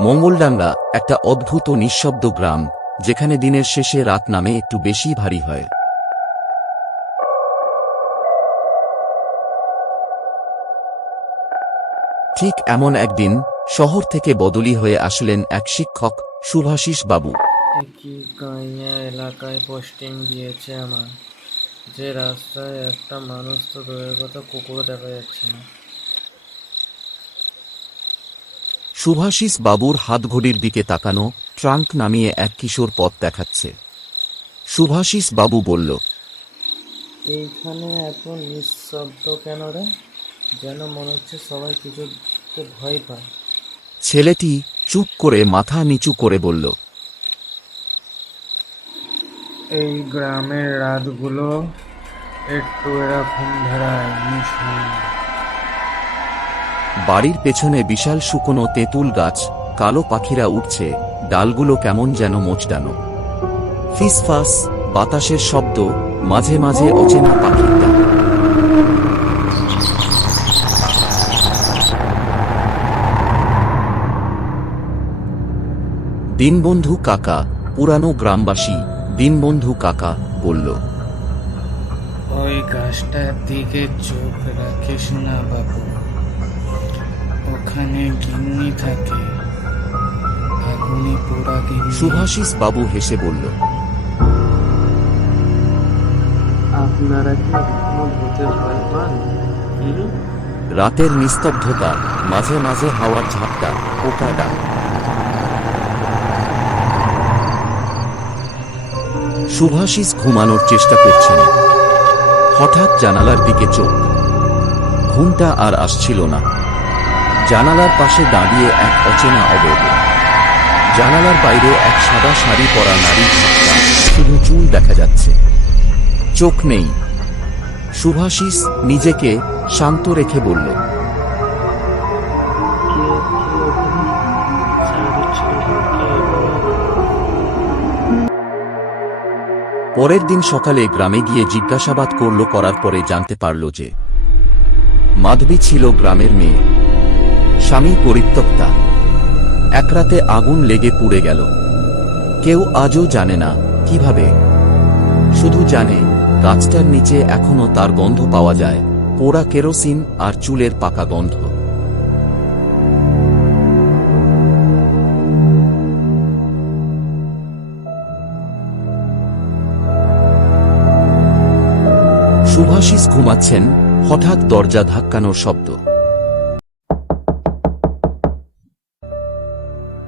মঙ্গলডাঙ্গা, একটা অদ্ভুত নিঃশব্দ গ্রাম, যেখানে দিনের শেষে রাত নামে একটু বেশি ভারী হয়। ঠিক এমন একদিন, শহর থেকে বদলি হয়ে আসলেন এক শিক্ষক সুভাষিস বাবু। কি গাইয়া এলাকায় পোস্টিং দিয়েছে আমার। যে রাস্তায় একটা মানুষ তো দূরের কথা দেখা যাচ্ছে না। সুভাষিস বাবুর হাতঘড়ির দিকে তাকানো ট্রাঙ্ক নামিয়ে এক কিশোর পথ দেখাচ্ছে। সুভাষিস বাবু বলল এইখানে এত নিঃশব্দ কেন রে? যেন মনে হচ্ছে সবাই কিছুতে ভয় পায়। ছেলেটি চুপ করে মাথা নিচু করে বলল এই গ্রামের রাতগুলো একটু এরকম ধারায় নিঃসঙ্গ বাড়ির পেছনে বিশাল শুকনো তেঁতুল গাছ, কালো পাখিরা উঠছে ডালগুলো কেমন যেন মোচড়ানো। ফিসফাস, বাতাসের শব্দ, মাঝে মাঝে অচেনা পাখির। ডাক দিনবন্ধু কাকা, পুরানো গ্রামবাসী, দিনবন্ধু কাকা বলল, ওই গাছটার দিকে চোখ রাখিস না বাবু। ওখানে গিন্নি থাকে আগুনে পোড়া গিন্নি। সুভাষিস বাবু হেসে বলল আপনারা কি এখনও ভূতে ভয় পান? রাতের নিস্তব্ধতা মাঝে মাঝে হাওয়ার ঝাপটা পোকা ডাক। সুভাষিস ঘুমানোর চেষ্টা করছেন। হঠাৎ জানালার দিকে চোখ। ঘুমটা আর আসছিল না। জানালার পাশে দাঁড়িয়ে এক অচেনা অবয়ব। জানালার বাইরে এক সাদা শাড়ি পরা নারী শুধু চুল দেখা যাচ্ছে। চোখ নেই। সুভাষিস নিজেকে শান্ত রেখে বলল, পরের দিন সকালে গ্রামে গিয়ে জিজ্ঞাসাবাদ করল করার পরে জানতে পারল যে মাধবী ছিল গ্রামের মেয়ে। স্বামী পরিত্যক্তা। এক রাতে আগুন লেগে পুড়ে গেল। কেউ আজও জানে না কীভাবে। শুধু জানে, গাছটার নিচে এখনও তার গন্ধ পাওয়া যায়, পোড়া কেরোসিন আর চুলের পাকা গন্ধ। সুভাষিস ঘুমাচ্ছেন, হঠাৎ দরজা ধাক্কানোর শব্দ।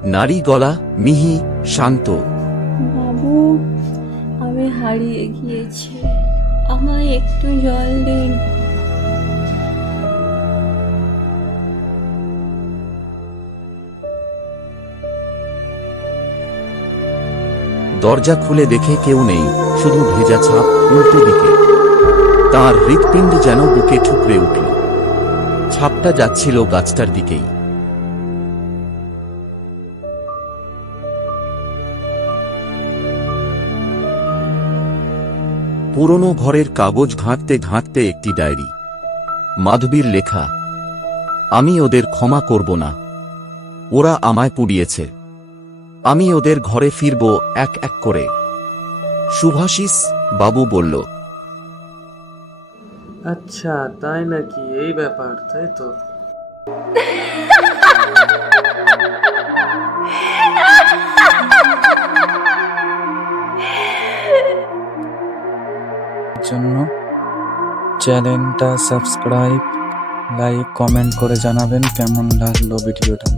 নারী গলা মিহি শান্ত। বাবু আমি হারিয়ে গিয়েছি। আমায় একটু জল দিন। দরজা খুলে দেখে কেউ নেই শুধু ভেজা ছাপ উল্টো দিকে। তার হৃৎপিণ্ড যেন বুকে ঠুকরে উঠল। ছাপটা যাচ্ছিল গাছটার দিকেই। পুরনো ঘরের কাগজ ঘাঁটতে ঘাঁটতে একটি ডায়েরি। মাধবীর লেখা, আমি ওদের ক্ষমা করব না। ওরা আমায় পুড়িয়েছে। আমি ওদের ঘরে ফিরব এক এক করে। সুভাষিস বাবু বলল আচ্ছা তাই নাকি? এই ব্যাপার, তাই তো? জন্য। চ্যানেলটা সাবস্ক্রাইব লাইক কমেন্ট করে জানাবেন কেমন লাগল ভিডিওটা।